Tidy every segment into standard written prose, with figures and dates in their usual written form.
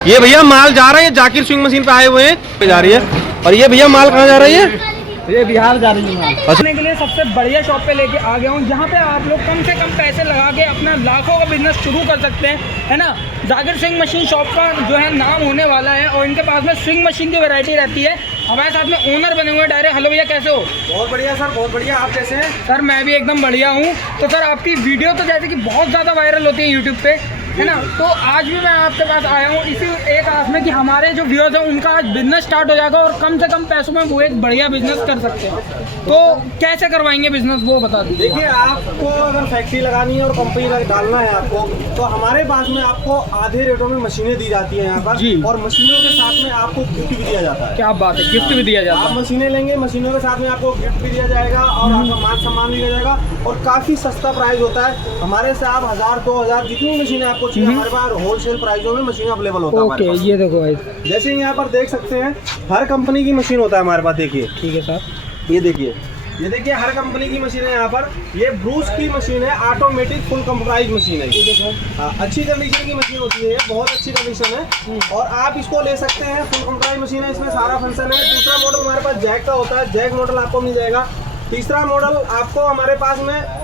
ये भैया माल जा रहा है, जाकिर स्विंग मशीन पे आए हुए हैं, जा रही है। और ये भैया माल कहाँ जा रही है? ये बिहार जा रही है। करने के लिए सबसे बढ़िया शॉप पे लेके आ गया हूँ, जहाँ पे आप लोग कम से कम पैसे लगा के अपना लाखों का बिजनेस शुरू कर सकते हैं, है ना। जाकिर स्विंग मशीन शॉप का जो है नाम होने वाला है और इनके पास में स्विंग मशीन की वैरायटी रहती है। हमारे साथ में ओनर बने हुए हैं डायरेक्ट। हेलो भैया, कैसे हो? बहुत बढ़िया सर, बहुत बढ़िया। आप कैसे हैं? सर मैं भी एकदम बढ़िया हूँ। तो सर आपकी वीडियो तो जैसे कि बहुत ज़्यादा वायरल होती है यूट्यूब पे, है ना। तो आज भी मैं आपके पास आया हूँ इसी एक आस में कि हमारे जो व्यूअर्स हैं उनका आज बिजनेस स्टार्ट हो जाएगा और कम से कम पैसों में वो एक बढ़िया बिजनेस कर सकते हैं। तो कैसे करवाएंगे बिजनेस, वो बता दीजिए। देखिए, आपको अगर फैक्ट्री लगानी है और कंपनी डालना है आपको, तो हमारे पास में आपको आधे रेटों में मशीनें दी जाती है यहाँ पर जी। और मशीनों के साथ में आपको गिफ्ट भी दिया जाता है। क्या बात है, गिफ्ट भी दिया जाता आप है? मशीनें लेंगे, मशीनों के साथ में आपको गिफ्ट भी दिया जाएगा और आपका मान सम्मान भी दिया जाएगा और काफ़ी सस्ता प्राइस होता है। हमारे से आप 1000 2000 जितनी मशीनें आपको चाहिए हमारे पास होलसेल प्राइसों में मशीन अवेलेबल होता है हमारे ओके, पास। ये देखो भाई, जैसे यहाँ पर देख सकते हैं, हर कंपनी की मशीन होता है हमारे पास। देखिए, ठीक है सर। ये देखिए हर कंपनी की मशीन है यहाँ पर। ये ब्रूस की मशीन है, ऑटोमेटिक फुल कंप्यूटराइज मशीन है। ठीक है सर। हाँ, अच्छी कंडीशन की मशीन होती है, बहुत अच्छी कंडीशन है और आप इसको ले सकते हैं। फुल कंप्यूटराइज मशीन है, इसमें सारा फंक्शन है। दूसरा मॉडल हमारे पास जैक का होता है, जैक मॉडल आपको मिल जाएगा। तीसरा मॉडल आपको हमारे पास में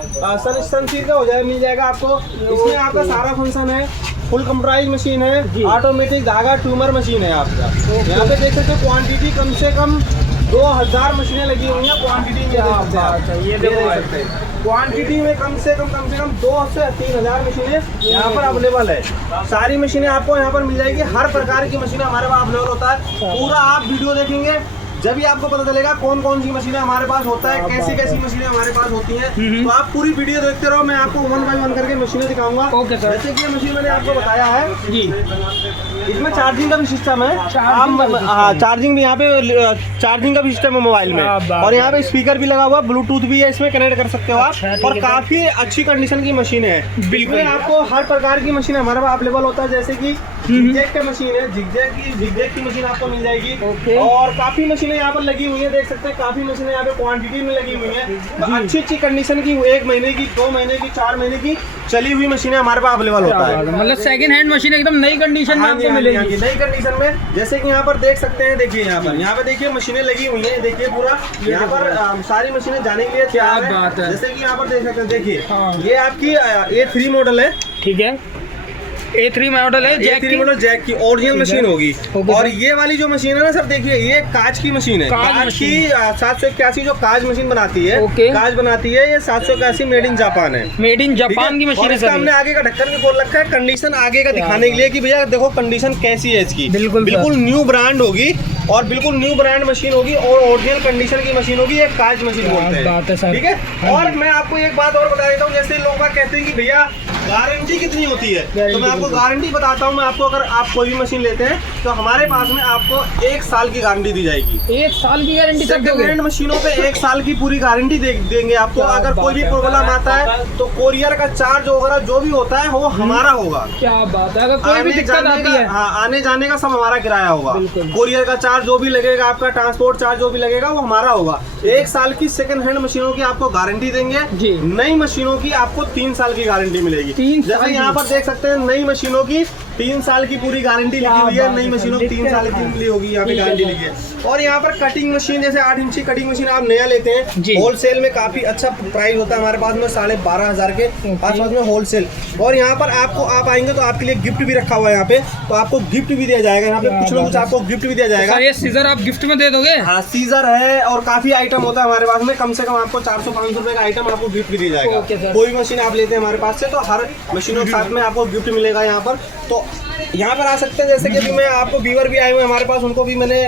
सनसील का हो जाए, मिल जाएगा आपको। इसमें आपका सारा फंक्शन है, फुल कंप्यूटराइज मशीन है, ऑटोमेटिक धागा ट्यूमर मशीन है आपका। यहाँ पे देख सकते हो क्वांटिटी कम से कम 2000 मशीनें लगी हुई हैं क्वांटिटी में। ये देखो क्वांटिटी में कम से कम 2 से 3000 मशीनें यहाँ पर अवेलेबल है। सारी मशीनें आपको यहाँ पर मिल जाएगी। हर प्रकार की मशीनें हमारे पास अवेलेबल होता है। पूरा आप वीडियो देखेंगे जब भी आपको पता चलेगा कौन कौन सी मशीनें हमारे पास होता है, कैसी कैसी मशीनें हमारे पास होती हैं। तो आप पूरी वीडियो देखते रहो, मैं आपको 1 बाय 1 करके मशीनें दिखाऊंगा। Okay sir. जैसे कि ये मशीन मैंने आपको बताया है जी, इसमें चार्जिंग का भी सिस्टम है। चार्जिंग का भी हाँ, चार्जिंग भी यहाँ पे चार्जिंग का भी सिस्टम है मोबाइल में। क्या बात और यहाँ पे स्पीकर भी लगा हुआ, ब्लूटूथ भी है, इसमें कनेक्ट कर सकते हो आप। अच्छा, ठीक और है। काफी अच्छी कंडीशन की मशीन है। बिल्कुल। इसमें आपको हर प्रकार की मशीन हमारे पास अवेलेबल होता है। जैसे कि जिगजैग की मशीन है, जिगजैग की मशीन आपको मिल जाएगी। ओके। और काफी मशीनें यहाँ पर लगी हुई है, देख सकते हैं काफी मशीनें यहाँ पे क्वांटिटी में लगी हुई है। अच्छी अच्छी कंडीशन की 1 महीने की, 2 महीने की, 4 महीने की चली हुई मशीनें हमारे पास अवेलेबल होता है। मतलब सेकंड हैंड मशीन एकदम नई कंडीशन में आपको मिलेगी। नई कंडीशन में। जैसे कि यहाँ पर देख सकते हैं, देखिए यहाँ पे देखिए मशीनें लगी हुई हैं। देखिए पूरा यहाँ पर सारी मशीनें जाने के लिए तैयार हैं। बात है। जैसे कि यहाँ पर देख सकते हैं, देखिए हाँ। ये आपकी A3 मॉडल है। ठीक है, A3 मॉडल है, A3 मॉडल जैक की ओरिजिनल मशीन होगी। ओके और सर। ये वाली जो मशीन है ना सर, देखिए ये कांच की मशीन है। कांच कांच की 781 जो कांच मशीन बनाती है, ओके। कांच बनाती है। ये 781 मेड इन जापान है। मेड इन ठीक है? जापान की मशीन और है इसका सर। हमने आगे का ढक्कन भी खोल रखा है, कंडीशन आगे का दिखाने के लिए कि भैया देखो कंडीशन कैसी है इसकी। बिल्कुल बिल्कुल न्यू ब्रांड होगी और बिल्कुल न्यू ब्रांड मशीन होगी और ओरिजिनल कंडीशन की मशीन होगी। ये कांच मशीन बोलते बात है हैं, सर। ठीक है। और मैं आपको एक बात और बता देता हूँ, जैसे लोग कहते हैं कि भैया गारंटी कितनी होती है, तो मैं आपको गारंटी बताता हूँ। मैं आपको, अगर आप कोई भी मशीन लेते हैं तो हमारे पास में आपको 1 साल की गारंटी दी जाएगी। 1 साल की गारंटी तक सेकंड दोगे? हैंड मशीनों पे 1 साल की पूरी गारंटी देंगे आपको। अगर कोई भी प्रॉब्लम आता है तो कोरियर का चार्ज वगैरह जो भी होता है वो हमारा होगा। क्या बात है, अगर कोई भी दिक्कत आती है? हाँ, आने जाने का सब हमारा किराया होगा। बिल्कुल। कोरियर का चार्ज जो भी लगेगा, आपका ट्रांसपोर्ट चार्ज जो भी लगेगा वो हमारा होगा। 1 साल की सेकंड हैंड मशीनों की आपको गारंटी देंगे जी। नई मशीनों की आपको 3 साल की गारंटी मिलेगी। 3 साल जैसे यहाँ पर देख सकते हैं, नई मशीनों की 3 साल की पूरी गारंटी लिखी हुई है। नई मशीनों की 3 साल की मिली होगी, यहाँ पे गारंटी लिखी है। और यहाँ पर कटिंग मशीन, जैसे 8 इंची कटिंग मशीन आप नया लेते हैं, होलसेल में काफी अच्छा प्राइस होता है हमारे पास में, 12,500 के आसपास में होलसेल। और यहाँ पर आपको, आप आएंगे तो आपके लिए गिफ्ट भी रखा हुआ है यहाँ पे, तो आपको गिफ्ट भी दिया जाएगा। यहाँ पे कुछ ना कुछ आपको गिफ्ट भी दिया जाएगा। ये सीजर आप गिफ्ट में दे दोगे? हाँ, सीजर है और काफी आइटम होता है हमारे पास में। कम से कम आपको 400-500 रुपए का आइटम आपको गिफ्ट भी दिया ओके जाएगा। सर। कोई मशीन आप लेते हैं हमारे पास से तो हर मशीनों के साथ में आपको गिफ्ट मिलेगा यहाँ पर। तो यहाँ पर आ सकते हैं। जैसे कि अभी मैं आपको व्यूअर भी आए हुए हैं हमारे पास, उनको भी मैंने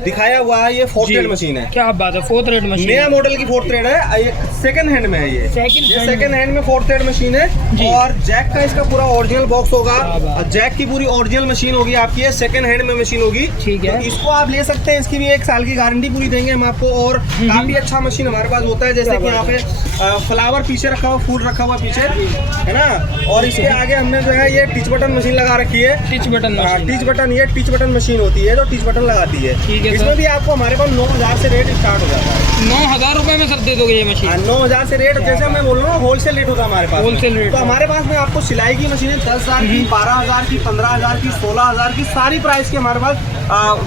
दिखाया हुआ है। ये 4 थ्रेड मशीन है। क्या बात है, 4 थ्रेड मशीन, नया मॉडल की 4 थ्रेड है। ये सेकंड हैंड में है। ये सेकंड हैंड में 4 थ्रेड मशीन है। और जैक का इसका पूरा ओरिजिनल बॉक्स होगा और जैक की पूरी ओरिजिनल मशीन होगी आपकी। ये सेकंड हैंड में मशीन होगी। ठीक है। तो इसको आप ले सकते हैं, इसकी भी 1 साल की गारंटी पूरी देंगे हम आपको। और काफी अच्छा मशीन हमारे पास होता है। जैसे कि यहाँ पे फ्लावर पीछे रखा हुआ, फूल रखा हुआ पीछे, है ना। और इसके आगे हमने जो है ये टिच बटन मशीन लगा रखी है teach button machine. Teach button, ये टिच बटन मशीन होती है जो टिच बटन लगाती है। ठीक है इसमें भी आपको हमारे पास 9,000 से रेट स्टार्ट हो जाता है। 9,000 रुपए में सर दे दोगे ये मशीन? 9,000 से रेट, जैसे मैं बोल रहा हूँ होलसेल रेट होता है हमारे पास। होलसेल रेट तो हमारे पास में आपको सिलाई की मशीनें 10,000 की, 12,000 की, 15,000 की, 16,000 की, सारी प्राइस की हमारे पास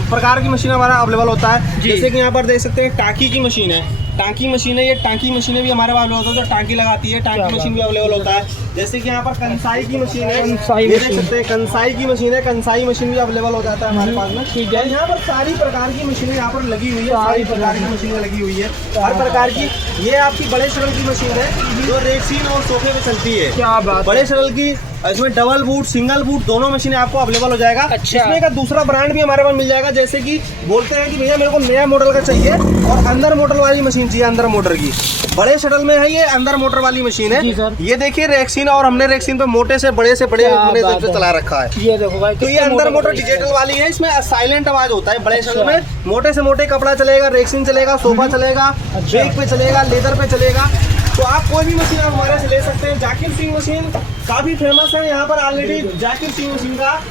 प्रकार की मशीन हमारा अवेलेबल होता है। जैसे कि यहाँ पर देख सकते हैं टाँकी की मशीन है, टाँकी मशीन है, ये टाँकी मशीनें भी हमारे पास अवेलेबल होता है, जो टाँकी लगाती है टाँकी मशीन भी अवेलेबल होता है। जैसे कि यहाँ पर कंसाई की मशीन है, कंसाई ये देख मशीन। सकते हैं कंसाई की मशीन है, कंसाई मशीन भी अवेलेबल हो जाता है हमारे पास में। ठीक है। और यहाँ पर सारी प्रकार की मशीनें यहाँ पर लगी हुई है, सारी प्रकार की मशीनें लगी हुई है हर प्रकार की। ये आपकी बड़े शटल की मशीन है जो रेक्सीन और सोफे पे चलती है। क्या बात, बड़े शटल की, इसमें डबल बूट सिंगल बूट दोनों मशीनें आपको अवेलेबल हो जाएगा। अच्छा। इसमें का दूसरा ब्रांड भी हमारे पास मिल जाएगा, जैसे कि बोलते हैं कि भैया मेरे को नया मॉडल का चाहिए और अंदर मोटर वाली मशीन चाहिए, अंदर मोटर की। बड़े शटल में है ये अंदर मोटर वाली मशीन जी है। सर। ये देखिए रेक्सीन, और हमने रेक्सीन पे मोटे से बड़े चला रखा है। ये देखो भाई, तो ये अंदर मोटर डिजिटल वाली है, इसमें साइलेंट आवाज होता है। बड़े शटल में मोटे से मोटे कपड़ा चलेगा, रेक्सीन चलेगा, सोफा चलेगा, बेग पे चलेगा, लेदर पे चलेगा। तो आप कोई भी मशीन आप हमारे से ले सकते हैं। जाकिर सिंह मशीन काफी फेमस है यहाँ पर ऑलरेडी। जाकिर सिंह मशीन का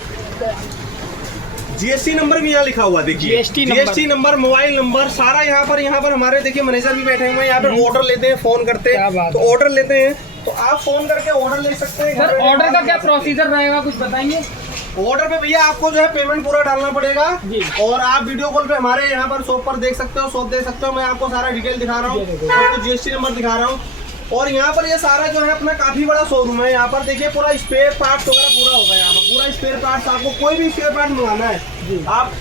जीएसटी नंबर भी यहाँ लिखा हुआ, देखिए जीएसटी नंबर, मोबाइल नंबर सारा यहाँ पर हमारे देखिए मैनेजर भी बैठे हुए हैं यहाँ पे। ऑर्डर लेते हैं, फोन करते हैं तो ऑर्डर लेते हैं, तो आप फोन करके ऑर्डर ले सकते हैं। सर ऑर्डर का क्या प्रोसीजर रहेगा, कुछ बताएंगे? ऑर्डर पे भैया आपको जो है पेमेंट पूरा डालना पड़ेगा जी। और आप वीडियो कॉल पे हमारे यहाँ पर शॉप पर देख सकते हो, शॉप देख सकते हो। मैं आपको सारा डिटेल दिखा रहा हूँ, आपको जीएसटी नंबर दिखा रहा हूँ। और यहाँ पर ये सारा जो है अपना काफी बड़ा शोरूम है। यहाँ पर देखिए पूरा स्पेयर पार्ट्स वगैरह पूरा होगा। यहाँ पर पूरा स्पेयर पार्ट्स, आपको कोई भी स्पेयर पार्ट मंगाना है, आप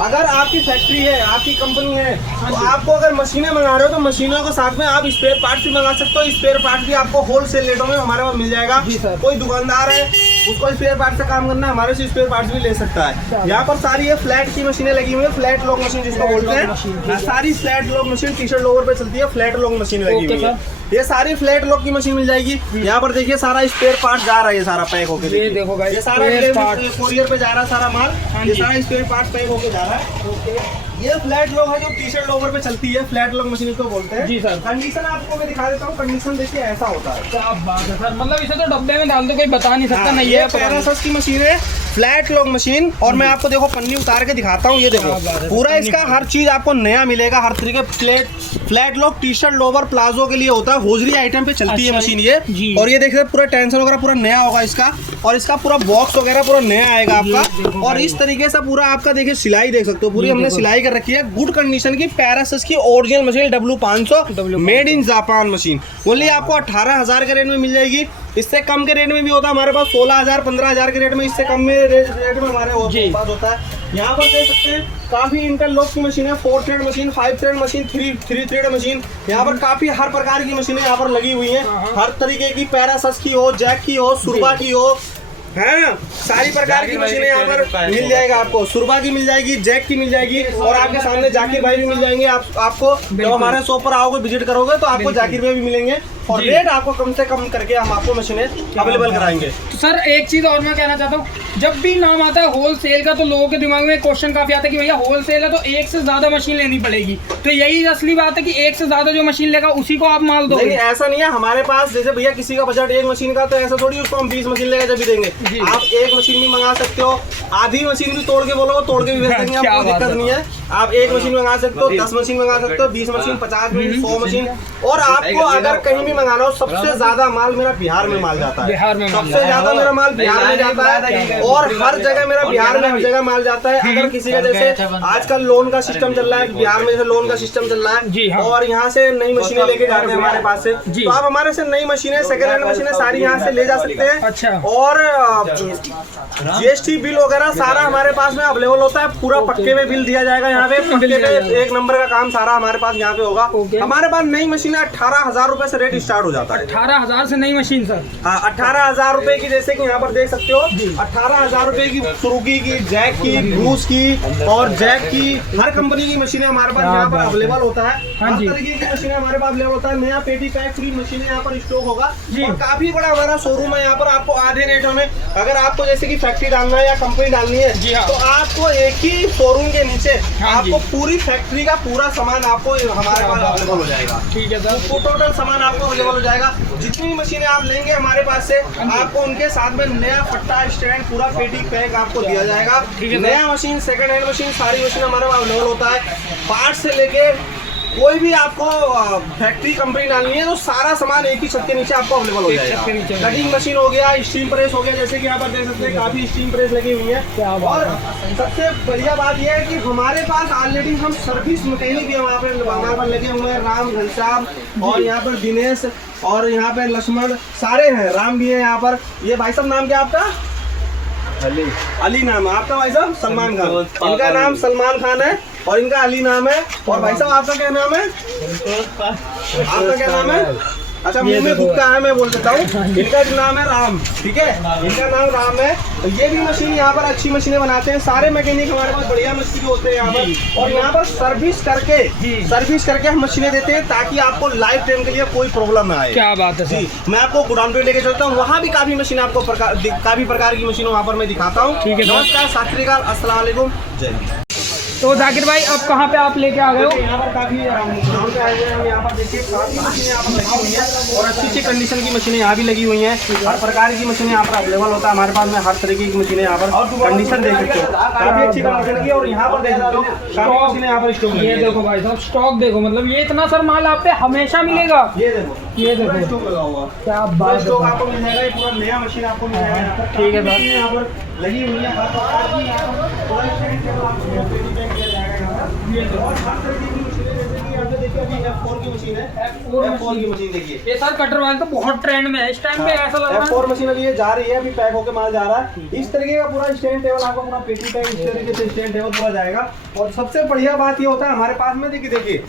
अगर आपकी फैक्ट्री है, आपकी कंपनी है, तो आपको अगर मशीनें मंगा रहे हो तो मशीनों के साथ में आप स्पेयर पार्ट्स भी मंगा सकते हो। स्पेयर पार्ट्स भी आपको होलसेल रेटों में हमारे पास मिल जाएगा। कोई दुकानदार है उसको स्पेयर पार्ट से काम करना है, हमारे से स्पेयर पार्ट्स भी ले सकता है। यहाँ पर सारी ये फ्लैट की मशीनें लगी हुई है, फ्लैट लॉक मशीन जिसको बोलते हैं। सारी flat lock machine T shirt lower पे चलती है, फ्लैट लॉक मशीन लगी हुई है। ये सारी फ्लैट लॉक की मशीन मिल जाएगी। यहाँ पर देखिए सारा स्पेयर पार्ट जा रहा है, ये सारा पैक होकर। ये देखो गाइस, ये सारा कोरियर पे जा रहा है सारा माल, ये सारा स्पेयर पार्ट पैक होकर जा रहा है। ये फ्लैट लॉक है जो टी शर्ट लोवर पे चलती है, फ्लैट लॉक मशीन इसको बोलते हैं। जी सर। कंडीशन आपको मैं दिखा देता हूँ, कंडीशन देखिए ऐसा होता है। क्या बात है सर, मतलब इसे तो डब्बे में डाल दो, कोई बता नहीं सकता। नहीं ये है पैरासस की मशीन है, फ्लैट लॉक मशीन। और मैं आपको देखो पन्नी उतार के दिखाता हूँ, ये देखो पूरा इसका हर चीज आपको नया मिलेगा, हर तरीके। Flat lock T shirt lower palazzo के लिए होता है, होजरी आइटम पे चलती है मशीन ये। और ये देखिए पूरा टेंशन वगैरह पूरा नया होगा इसका, और इसका पूरा बॉक्स वगैरह पूरा नया आएगा आपका। और इस तरीके से पूरा आपका देखिए सिलाई देख सकते हो, पूरी हमने सिलाई कर रखी है। गुड कंडीशन की पैरासस की original machine W500 made in Japan machine. Only आपको 18,000 के रेट में मिल जाएगी। इससे कम के रेट में भी होता है हमारे पास 16,000 15,000 के रेट में। इससे कम में रेट में हमारे पास होता है। यहाँ पर देख सकते हैं काफी इंटरलॉक की मशीन है, 4 thread machine, 5 thread machine, 3 thread machine. यहाँ पर काफी हर प्रकार की मशीनें यहाँ पर लगी हुई हैं। हर तरीके की पैरासस की हो, जैक की हो, सुरबा की हो, है ना, सारी प्रकार की मशीनें यहाँ पर मिल जाएगा आपको। सुरबा की मिल जाएगी, जैक की मिल जाएगी, और आपके सामने जाकिर भाई भी मिल जाएंगे। आपको जब हमारे शॉप पर आओगे, विजिट करोगे तो आपको जाकिर भाई भी मिलेंगे, और रेट आपको कम से कम करके हम आपको मशीनें अवेलेबल कराएंगे। तो सर एक चीज और मैं कहना चाहता हूँ, जब भी नाम आता है होलसेल का तो लोगों के दिमाग में क्वेश्चन काफी आता है कि भैया होलसेल है तो एक से ज्यादा मशीन लेनी पड़ेगी। तो यही असली बात है कि एक से ज्यादा जो मशीन लेगा उसी को आप माल दो। नहीं, ऐसा नहीं है हमारे पास। जैसे भैया किसी का बजट एक मशीन का, तो ऐसा थोड़ी उसको हम 20 मशीन लेकर जब भी देंगे। आप एक मशीन भी मंगा सकते हो, आधी मशीन भी तोड़ के बोलोगे तोड़ के भी भेज देंगे, आपको दिक्कत नहीं है। आप एक मशीन मंगा सकते हो, 10 मशीन मंगा सकते हो, 20 मशीन, 50 मशीन, 100 मशीन। और आपको अगर कहीं भी मंगाना हो, सबसे ज्यादा माल मेरा बिहार में माल जाता है। बिहार में सबसे ज्यादा मेरा माल बिहार में जाता है, और हर जगह मेरा बिहार में हर जगह माल जाता है। अगर किसी का जैसे आजकल लोन का सिस्टम चल रहा है, बिहार में जैसे लोन का सिस्टम चल रहा है, और यहाँ से नई मशीनें लेके जाते हैं हमारे पास से, तो आप हमारे से नई मशीनें, सेकंड हैंड मशीनें सारी यहाँ से ले जा सकते हैं। अच्छा। और जीएसटी बिल वगैरह सारा हमारे पास में अवेलेबल होता है, पूरा पक्के में बिल दिया जाएगा। यहाँ पे पक्के में 1 नंबर का काम सारा हमारे पास यहाँ पे होगा। हमारे पास नई मशीनें 18,000 रुपए से रेट स्टार्ट हो जाता है। 18,000 से नई मशीन सर? हाँ, 18,000 रुपए की, जैसे कि यहाँ पर देख सकते हो 18,000 रुपए की सुरुकी की, जैक की, ब्रूस की और जैक की, हर कंपनी की मशीनें हमारे पास यहाँ पर अवेलेबल होता है। हर तरीके की मशीनें हमारे पास अवेलेबल होता है। नया पेटी पैक फ्री मशीनें यहाँ पर स्टॉक होगा, और काफी बड़ा हमारा शोरूम है। यहाँ पर आपको आधे रेटों में, अगर आपको जैसे कि फैक्ट्री डालना है या कंपनी डालनी है, तो आपको एक ही शोरूम के नीचे आपको पूरी फैक्ट्री का पूरा सामान आपको हमारे पास अवेलेबल हो जाएगा। ठीक है सर, टोटल सामान आपको अवेलेबल हो जाएगा। जितनी भी मशीनें आप लेंगे हमारे पास से, आपको उनके साथ में नया पट्टा स्टैंड पूरा पेटी पैक आपको दिया जाएगा। नया मशीन, सेकंड हैंड मशीन, सारी मशीन हमारे पास अवेलेबल होता है। पार्ट से लेके कोई भी आपको फैक्ट्री कंपनी डालनी है तो सारा सामान एक ही छत के नीचे आपको अवेलेबल हो जाएगा। कटिंग मशीन हो गया, स्टीम प्रेस हो गया, जैसे कि यहाँ पर देख सकते हैं काफी स्टीम प्रेस लगी हुई है। और सबसे बढ़िया बात यह है कि हमारे पास ऑलरेडी हम सर्विस मैकेनिक भी वहाँ पर लगे हुए हैं, राम, घनश्याम और यहाँ पर दिनेश और यहाँ पर लक्ष्मण सारे हैं, राम भी है यहाँ पर। ये भाई साहब नाम क्या आपका? अली नाम है आपका। भाई साहब सलमान खान, इनका नाम सलमान खान है और इनका अली नाम है। और भाई साहब आपका क्या नाम है? आपका क्या नाम है? अच्छा मुंह में भुक्का है, मैं बोल देता हूँ। इनका नाम है राम, ठीक है, इनका नाम राम है। तो ये भी मशीन यहाँ पर अच्छी मशीनें बनाते हैं, सारे मैकेनिक हमारे पास बढ़िया मशीन होते हैं यहाँ पर। और यहाँ पर सर्विस करके हम मशीनें देते हैं ताकि आपको लाइफ टाइम के लिए कोई प्रॉब्लम ना आए। क्या बात है जी। मैं आपको गोडाउन पे लेके चलता हूँ, वहाँ भी काफी मशीन आपको काफी प्रकार की मशीन वहाँ पर मैं दिखाता हूँ। ठीक है। नमस्कार, सत श्री अकाल, अस्सलाम वालेकुम, जय हिंद। तो जाकिर भाई अब कहाँ पे आप लेके आ गए हो? यहाँ पर काफी ग्राउंड पे आए हुए हैं हम। यहाँ पर देखिए काफी मशीनें यहाँ पर लगी हुई हैं और अच्छी अच्छी कंडीशन की मशीनें यहाँ भी लगी हुई हैं। हर प्रकार की मशीनें यहाँ पर अवेलेबल होता है हमारे पास में, हर तरीके की मशीनें यहाँ पर कंडीशन देख सकते हो, काफी अच्छी कंडीशन की। और यहाँ पर देख सकते हो काफी मशीनें यहाँ पर स्टॉक। ये देखो भाई साहब स्टॉक देखो, मतलब ये इतना सर माल आप पे हमेशा मिलेगा। ये देखो स्टॉक लगा हुआ, क्या बात है, स्टॉक आपको मिल जाएगा। ये पूरा नया मशीन आपको मिल जाएगा। ठीक है सर। यहाँ पर लगी हुई है हर प्रकार की, यहाँ पर पूरा स्टैंड टेबल आपको पेटी पैक किया जाएगा यहाँ पर। और हर तरीके की मशीनें, जैसे कि यहाँ पे देखिए अभी F4 की मशीन है, F4 की मशीन देखिए। ये सर कटर वाले तो बहुत ट्रेंड में है इस टाइम पे, ऐसा लग रहा है। F4 मशीन अभी ये जा रही है, अभी पैक होके माल जा रहा है। इस तरीके का पूरा स्टैंड टेबल आपको पूरा पेटी पैक इस तरीके से स्टैंड टेबल पूरा जाएगा। और सबसे बढ़िया बात ये होता है हमारे पास में, देखिए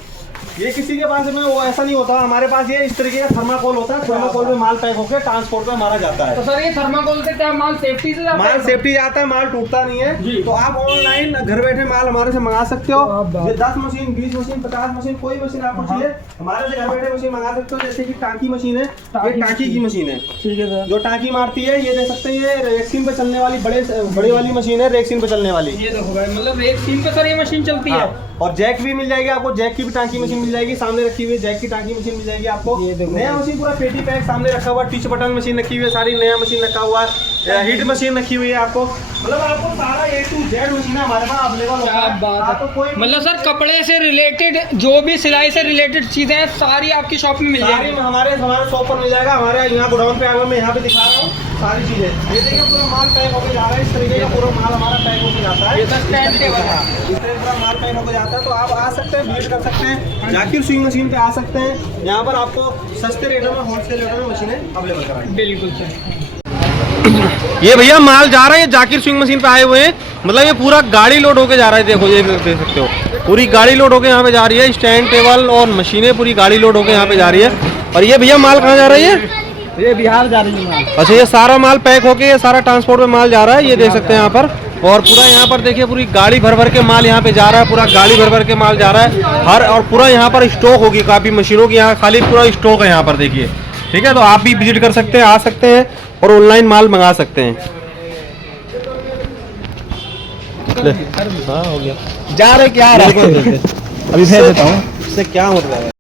ये किसी के पास में वो ऐसा नहीं होता, हमारे पास ये इस तरीके का थर्माकोल होता है। थर्माकोल में माल पैक होकर ट्रांसपोर्ट में मारा जाता है। तो सर ये थर्माकोल से क्या माल सेफ्टी से जाता है? माल सेफ्टी जाता है, माल टूटता नहीं है। तो आप ऑनलाइन घर बैठे माल हमारे से मंगा सकते हो। ये 10 मशीन, 20 मशीन, 50 मशीन, कोई मशीन आपको चाहिए हमारे से घर बैठे मशीन मंगा सकते हो। जैसे कि टांकी मशीन है, ये टांकी की मशीन है, ठीक है सर, जो टांकी मारती है। ये देख सकते हैं, ये रेक्सिन पे चलने वाली बड़े वाली मशीन है, रेक्सिन पे चलने वाली। ये देखो भाई, मतलब एक सीम पे सर ये मशीन चलती है। और जैक भी मिल जाएगी आपको, जैक की भी टांकी मशीन मिल जाएगी, सामने रखी हुई जैक की टांकी मशीन मिल जाएगी आपको। नया मशीन पूरा पेटी पैक सामने रखा हुआ, टीच बटन मशीन रखी हुई है, सारी नया मशीन रखा हुआ है, हीट मशीन रखी हुई है आपको। मतलब आपको सारा A to Z मशीन हमारे पास अवेलेबल होता है। आपको कोई मतलब सर कपड़े से रिलेटेड जो भी सिलाई से रिलेटेड चीजें हैं सारी आपकी शॉप में मिल जाएगी। हमारे शॉप पर मिल जाएगा। हमारे यहाँ गोडाउन पे आया मैं यहाँ पे दिखा रहा हूँ सारी चीजें। ये देखिए पूरा माल पैक होकर जा रहा है, इस तरीके का पूरा माल हमारा पैक होकर जाता है। ये सर स्टैंड टेबल है, इस तरह पूरा माल पैक होकर जाता है। तो आप आ सकते हैं, विजिट कर सकते हैं, जाकिर स्विंग मशीन पे आ सकते हैं। यहाँ पर आपको सस्ते रेटों में, होलसेल रेटों में मशीनें अवेलेबल कराएंगे। बिल्कुल सर। ये भैया माल जा रहा है, जाकिर स्विंग मशीन पे आए हुए हैं। मतलब ये पूरा गाड़ी लोड होके जा रहा है। देखो ये देख सकते हो, पूरी गाड़ी लोड होके यहाँ पे जा रही है। स्टैंड टेबल और मशीनें पूरी गाड़ी लोड होके यहाँ पे जा रही है। और ये भैया माल कहाँ जा रही है? ये बिहार जा रही है। अच्छा, ये सारा माल पैक होके, ये सारा ट्रांसपोर्ट में माल जा रहा है। ये देख सकते हैं यहाँ पर। और पूरा यहाँ पर देखिए पूरी गाड़ी भर भर के माल यहाँ पे जा रहा है, पूरा गाड़ी भर भर के माल जा रहा है। और पूरा यहाँ पर स्टॉक होगी काफी मशीनों की, यहाँ खाली पूरा स्टॉक है यहाँ पर देखिए। ठीक है, तो आप भी विजिट कर सकते हैं, आ सकते हैं और ऑनलाइन माल मंगा सकते हैं। हाँ हो गया, जा रहे क्या रहा है? अभी भेज देता हूँ। इससे क्या मतलब है?